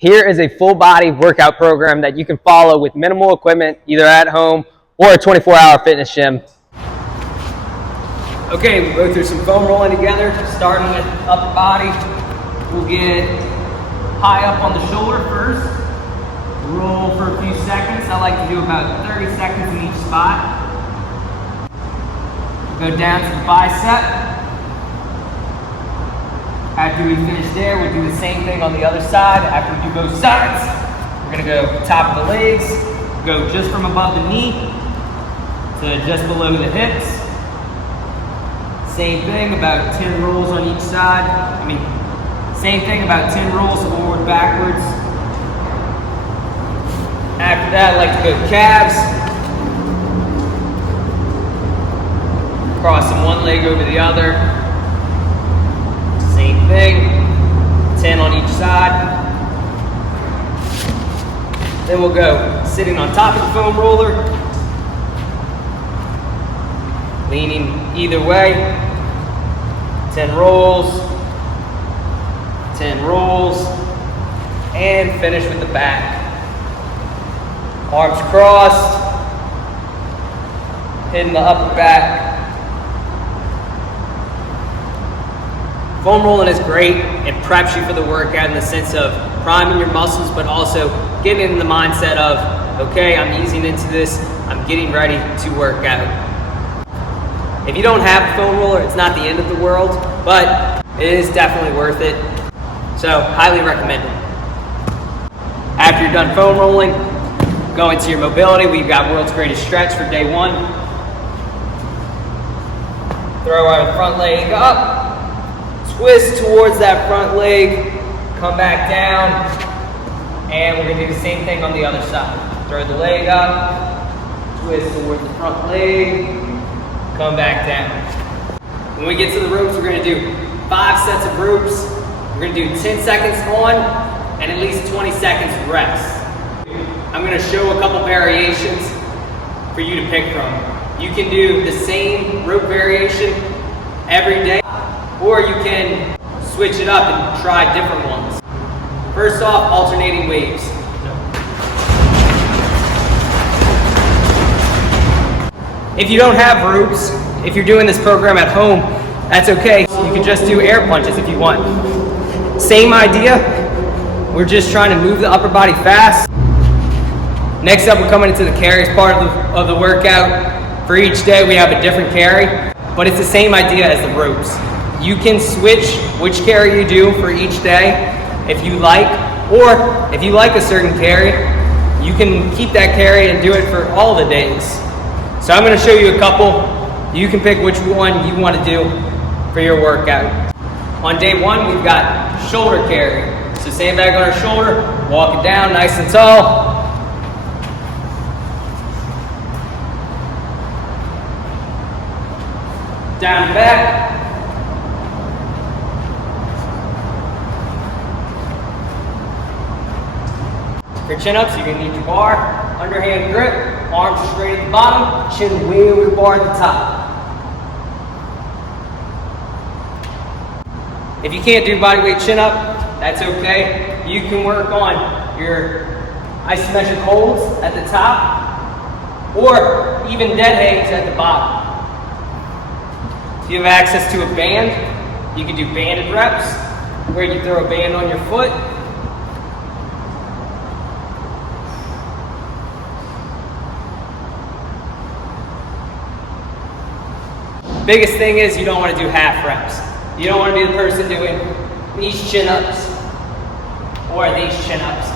Here is a full body workout program that you can follow with minimal equipment, either at home or a 24-hour fitness gym. Okay, we'll go through some foam rolling together, starting with upper body. We'll get high up on the shoulder first. Roll for a few seconds. I like to do about 30 seconds in each spot. Go down to the bicep. After we finish there, we'll do the same thing on the other side. After we do both sides, we're gonna go top of the legs, go just from above the knee to just below the hips. Same thing, about 10 rolls on each side. Same thing, about 10 rolls forward, backwards. After that, I like to go calves. Crossing one leg over the other. Same thing, 10 on each side. Then we'll go sitting on top of the foam roller, leaning either way. 10 rolls, 10 rolls, and finish with the back. Arms crossed, hitting the upper back. Foam rolling is great. It preps you for the workout in the sense of priming your muscles, but also getting in the mindset of, okay, I'm easing into this, I'm getting ready to work out. If you don't have a foam roller, it's not the end of the world, but it is definitely worth it. So, highly recommend it. After you're done foam rolling, go into your mobility. We've got World's Greatest Stretch for day one. Throw our front leg up. Twist towards that front leg, come back down, and we're gonna do the same thing on the other side. Throw the leg up, twist towards the front leg, come back down. When we get to the ropes, we're gonna do 5 sets of ropes. We're gonna do 10 seconds on and at least 20 seconds rest. I'm gonna show a couple variations for you to pick from. You can do the same rope variation every day, or you can switch it up and try different ones. First off, alternating waves. If you don't have ropes, if you're doing this program at home, that's okay. You can just do air punches if you want. Same idea, we're just trying to move the upper body fast. Next up, we're coming into the carries part of the workout. For each day, we have a different carry, but it's the same idea as the ropes. You can switch which carry you do for each day if you like, or if you like a certain carry, you can keep that carry and do it for all the days. So I'm gonna show you a couple. You can pick which one you wanna do for your workout. On day one, we've got shoulder carry. So sandbag on our shoulder, walk it down nice and tall. Down and back. For chin-ups, you're gonna need your bar, underhand grip, arms straight at the bottom, chin way over the bar at the top. If you can't do bodyweight chin-up, that's okay. You can work on your isometric holds at the top, or even dead hangs at the bottom. If you have access to a band, you can do banded reps, where you throw a band on your foot. Biggest thing is you don't want to do half reps. You don't want to be the person doing these chin-ups or these chin-ups.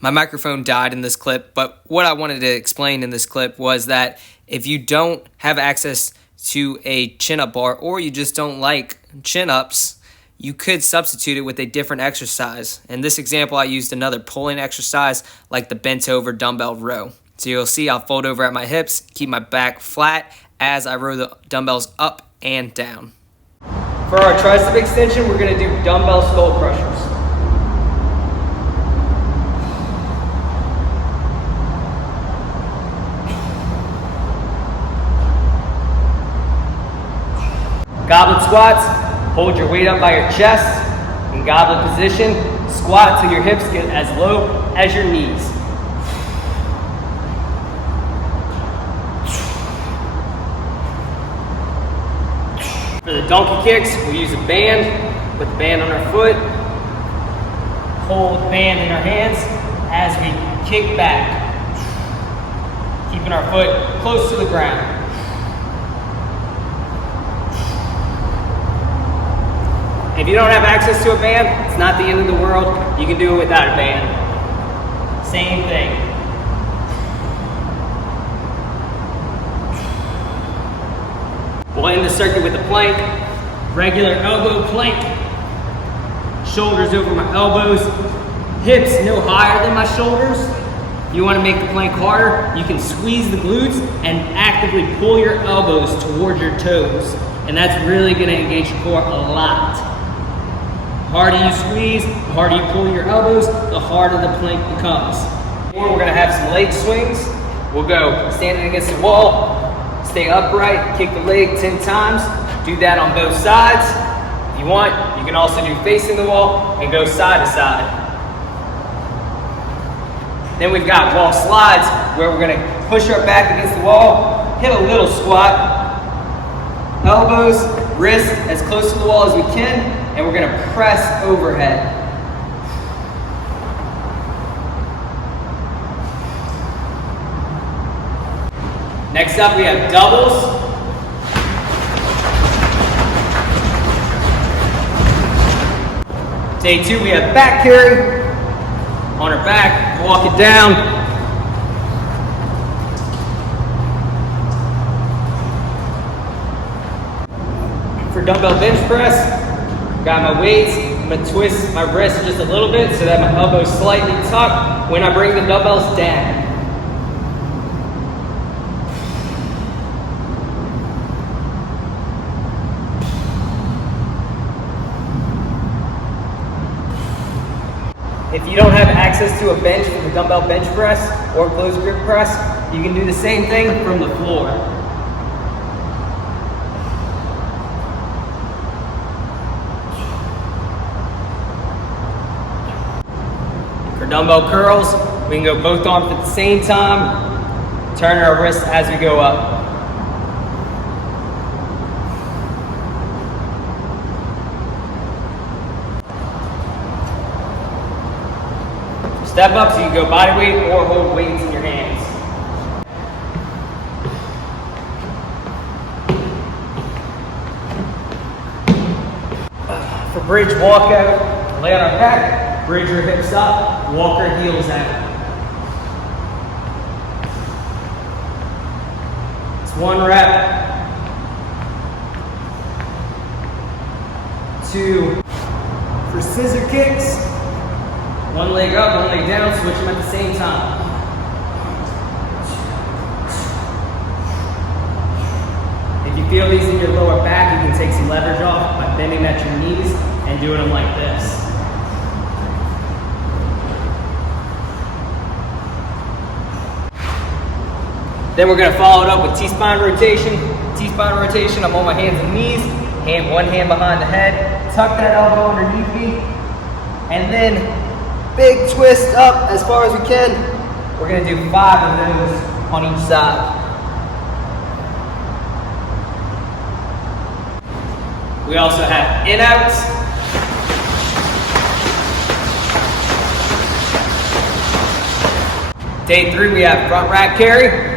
My microphone died in this clip, but what I wanted to explain in this clip was that if you don't have access to a chin-up bar, or you just don't like chin-ups, you could substitute it with a different exercise. In this example, I used another pulling exercise like the bent over dumbbell row. So you'll see I'll fold over at my hips, keep my back flat as I row the dumbbells up and down. For our tricep extension, we're gonna do dumbbell skull crushers. Goblet squats, hold your weight up by your chest and In goblet position, squat till your hips get as low as your knees. For the donkey kicks, we'll use a band, put the band on our foot, hold the band in our hands as we kick back, keeping our foot close to the ground. If you don't have access to a band, it's not the end of the world. You can do it without a band. Same thing. We'll end the circuit with a plank, regular elbow plank. Shoulders over my elbows, hips no higher than my shoulders. If you want to make the plank harder, you can squeeze the glutes and actively pull your elbows towards your toes. And that's really going to engage your core a lot. The harder you squeeze, the harder you pull your elbows, the harder the plank becomes. We're going to have some leg swings. We'll go standing against the wall, stay upright, kick the leg 10 times. Do that on both sides. If you want, you can also do facing the wall and go side to side. Then we've got wall slides where we're going to push our back against the wall, hit a little squat, elbows, wrists as close to the wall as we can, and we're going to press overhead. Next up, we have doubles. Day 2, we have back carry. On our back, walk it down. For dumbbell bench press, got my weights. I'm gonna twist my wrist just a little bit so that my elbow's slightly tucked when I bring the dumbbells down. If you don't have access to a bench for the dumbbell bench press or closed grip press, you can do the same thing from the floor. For dumbbell curls, we can go both arms at the same time, turn our wrists as we go up. Step up so you can go body weight or hold weights in your hands. For bridge walkout, lay on our back, bridge your hips up, walk our heels out. It's 1 rep. 2. For scissor kicks, 1 leg up, 1 leg down, switch them at the same time. If you feel these in your lower back, you can take some leverage off by bending at your knees and doing them like this. Then we're gonna follow it up with T-spine rotation. T-spine rotation, I'm on my hands and knees, one hand behind the head, tuck that elbow underneath me, and then big twist up as far as we can. We're gonna do 5 of those on each side. We also have in-outs. Day 3, we have front rack carry.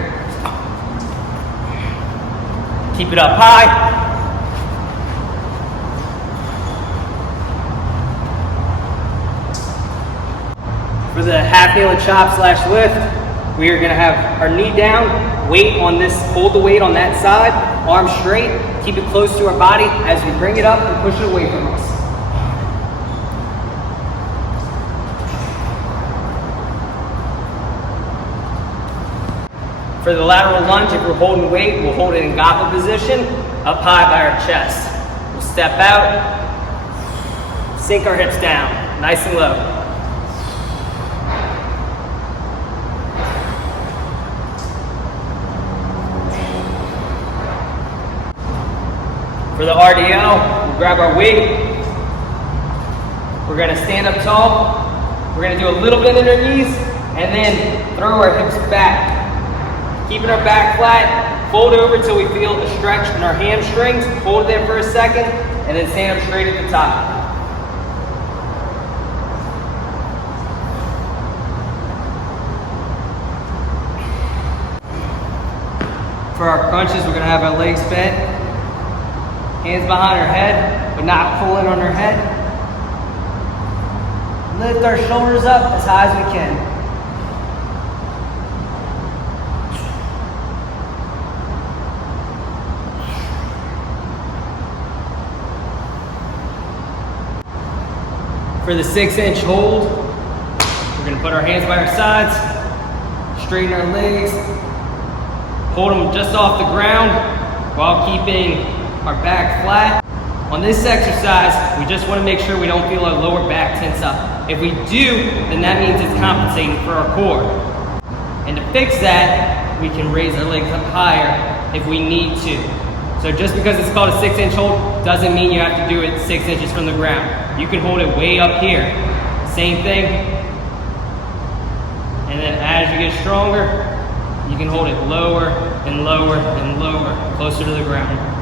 Keep it up high. For the half kneel and chop / lift, we are gonna have our knee down, weight on this, hold the weight on that side, arms straight, keep it close to our body as we bring it up and push it away from us. For the lateral lunge, if we're holding weight, we'll hold it in goblet position, up high by our chest. We'll step out, sink our hips down, nice and low. For the RDL, we'll grab our weight, We're gonna stand up tall. We're gonna do a little bend in our knees and then throw our hips back. Keeping our back flat, fold over till we feel a stretch in our hamstrings. Hold it there for a second and then stand up straight at the top. For our crunches, we're gonna have our legs bent, hands behind our head, but not pulling on our head. Lift our shoulders up as high as we can. For the 6-inch hold, we're gonna put our hands by our sides, straighten our legs, hold them just off the ground while keeping our back flat. On this exercise, we just want to make sure we don't feel our lower back tense up. If we do, then that means it's compensating for our core. And to fix that, we can raise our legs up higher if we need to. So just because it's called a 6-inch hold doesn't mean you have to do it 6 inches from the ground. You can hold it way up here. Same thing. And then as you get stronger, you can hold it lower and lower and lower, closer to the ground.